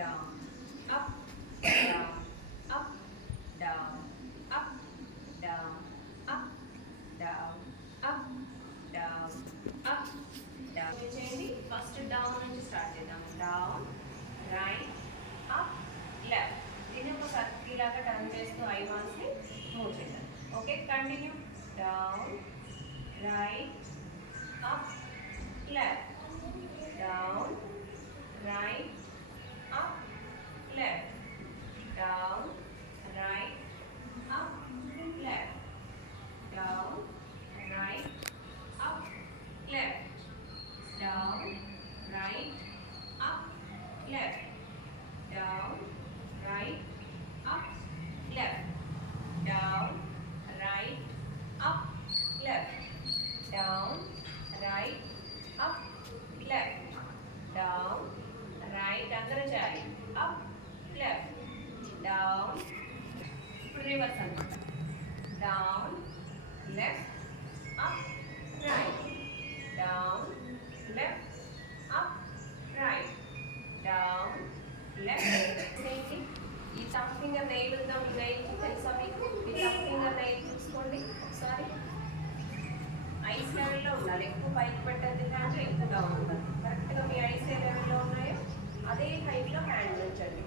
down, up, down, up, down, up, down, up, down, up, down, up, down. ఏం చేయండి first down నుంచి start చేద్దాం down right up left దీన్ని ఒక circle లాగా టర్న్ చేస్తూ ఐ ని మూవ్ చేద్దాం ఓకే కంటిన్యూ డౌన్ ఇప్పుడు రివర్స్ అనమాట down left up right down left up right down left ఏంటి ఈ తమ్ ఫింగర్ నెయిల్ ఉందాం ఈ నెయిల్కి తెలుసా మీకు ఈ తమ్ ఫింగర్ నెయిల్ చూసుకోండి ఒకసారి ఐస్ లెవెల్లో ఉండాలి ఎక్కువ పైకి పెట్టద్దు కానీ ఎక్కువ డౌన్ ఉండాలి కరెక్ట్గా మీ ఐస్ ఏ లెవెల్లో ఉన్నాయో అదే హైట్లో హ్యాండ్ ఉంచండి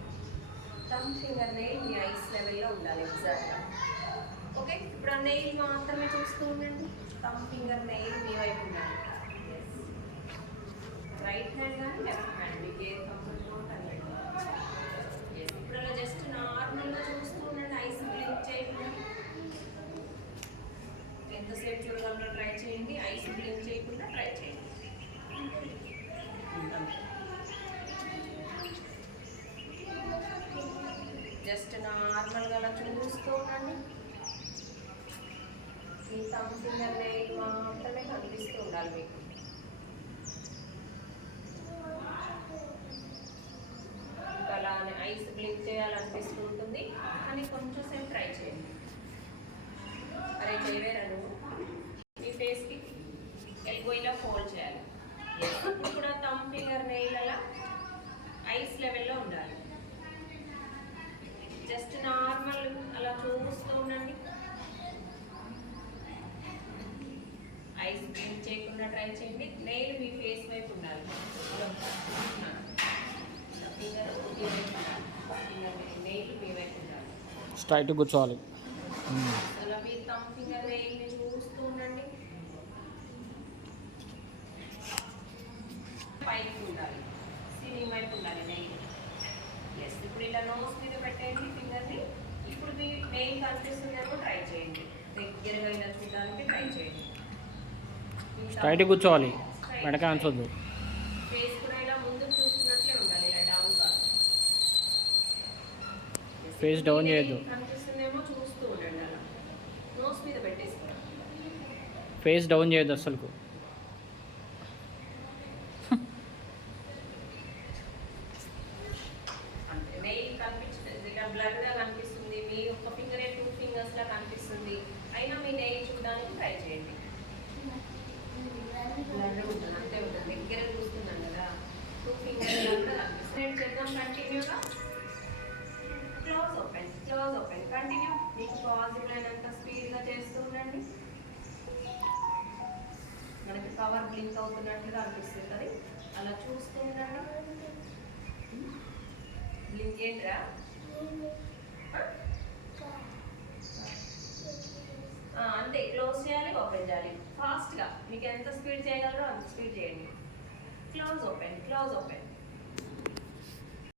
థమ్ ఫింగర్ నెయిల్ మీ ఐస్ లెవెల్లో ఉండాలి ఎగ్జాక్ట్గా. ఓకే ఇప్పుడు ఆ నెయిల్ మాత్రమే చూస్తూ ఉండండి. థమ్ ఫింగర్ నెయిల్ మీ వైపు ఉండాలి. రైట్ హ్యాండ్ కానీ లెఫ్ట్ హ్యాండ్ మీకు ఏ కంఫర్టబుల్ ఉంటే ఇప్పుడు అలా జస్ట్ నార్మల్గా చూస్తూ ఉండండి ఐస్ బ్లింక్ చేయకుండా. ఎంతసేపు చూడగలరో ట్రై చేయండి ఐస్ బ్లింక్ చేయకుండా ట్రై చేయండి జస్ట్ నార్మల్గా అలా చూస్తూ ఉండండి. ఈ థమ్ ఫింగర్ నెయిల్ మాత్రమే కనిపిస్తూ ఉండాలి మీకు. అలానే ఐస్ బ్లింక్ చేయాలనిపిస్తూ ఉంటుంది కానీ కొంచెం సేపు ట్రై చేయండి. అరే చేయవేరా నువ్వు? మీ ఫేస్కి ఎల్బో ఇలా ఫోల్డ్ చేయాలి. ఇప్పుడు కూడా థమ్ ఫింగర్ నెయిల్ అలా ఐస్ లెవెల్లో ఉండాలి. జస్ట్ నార్మల్ అలా చూస్తూ ఉండండి. ఐస్ బ్లింక్ చేయకుండా ట్రై చేయండి. నెయిల్ మీ ఫేస్ వైపు ఉండాలి. ఫింగర్ నెయిల్ మీ వైపు ఉండాలి స్ట్రైట్ కూర్చోవాలి. అలా మీ థమ్ ఫింగర్ నెయిల్ని చూస్తూ ఉండండి. పైకి ఉండాలి. సీలింగ్ వైపు ఉండాలి నెయిల్ ఎస్ ఇప్పుడు ఇలా నోస్ మీద పెట్టండి ఫింగర్ని ఇప్పుడు మీ కనిపిస్తుందేమో ట్రై చేయండి. దగ్గరగా ఇలా చూడడానికి ట్రై చేయండి. స్ట్రైట్ కూర్చోవాలి. వెనక అంచొద్దు ఫేస్ కూడా ఇలా ముందుకు చూస్తున్నట్లే ఉండాలి ఇలా డౌన్ కాదు. Down మీ చేయొద్దు. కనిపిస్తుందేమో చూస్తూ ఉండండి అలా. నోస్ మీద పెట్టేసుకోండి. ఫేస్ డౌన్ చేయొద్దు అసలుకు అంతే నెయిల్ కనిపించలేదు ఇలా బ్లర్గా కనిపిస్తుంది మీ ఒక్క ఫింగర్ టూ ఫింగర్స్ లా కనిపిస్తుంది అయినా మీ నెయిల్ చూడడానికి ట్రై చేయండి బ్లర్ ఉంటుంది అంతే ఉంటుంది దగ్గర చూస్తున్నాం కదా టూ ఫింగర్స్ లా కూడా కనిపిస్తుంది నేను చేద్దాం కంటిన్యూగా close open close open. Continue మీకు పాజిబుల్ అయినంత స్పీడ్గా చేస్తూ ఉండండి. మనకి పవర్ బ్లింక్ అవుతున్నట్లుగా అనిపిస్తుంది. అలా చూస్తూ ఉండండి. బ్లింక్ ఏంట్రా? అంతే. క్లోజ్ చేయాలి ఓపెన్ చేయాలి. ఫాస్ట్గా మీకు ఎంత స్పీడ్ చేయగలరో అంత స్పీడ్ చేయండి. Close open close open